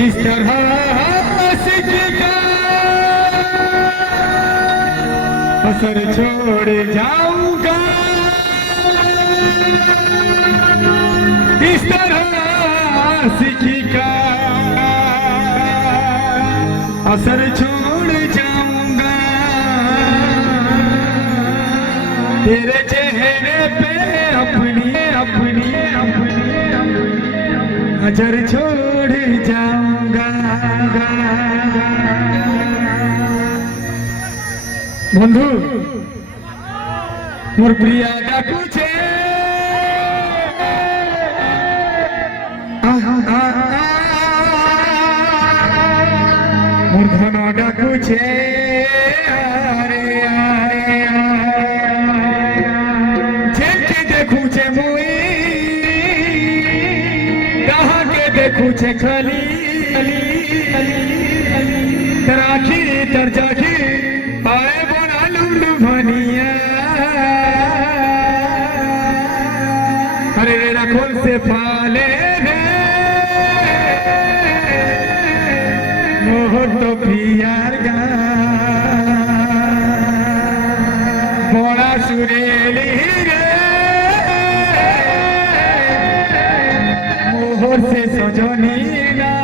इस तरह असर छोड़ जाऊंगा, इस तरह सिखी का असर छोड़ जाऊंगा, तेरे चेहरे पे अपनी अपनी अपनी नजर छोड़ जाऊंगा। बंधु मोर प्रिया डाकुचे मोर धन डाकुचे जेके देखुचे मुई कहाँ के देखुचे खाली राखी तर जाखी आए बोला लुलु भनिया अरे रखोल से पाले रे मोह तो प्रियार गा बोला सुरेली रे मोह से सजनी गा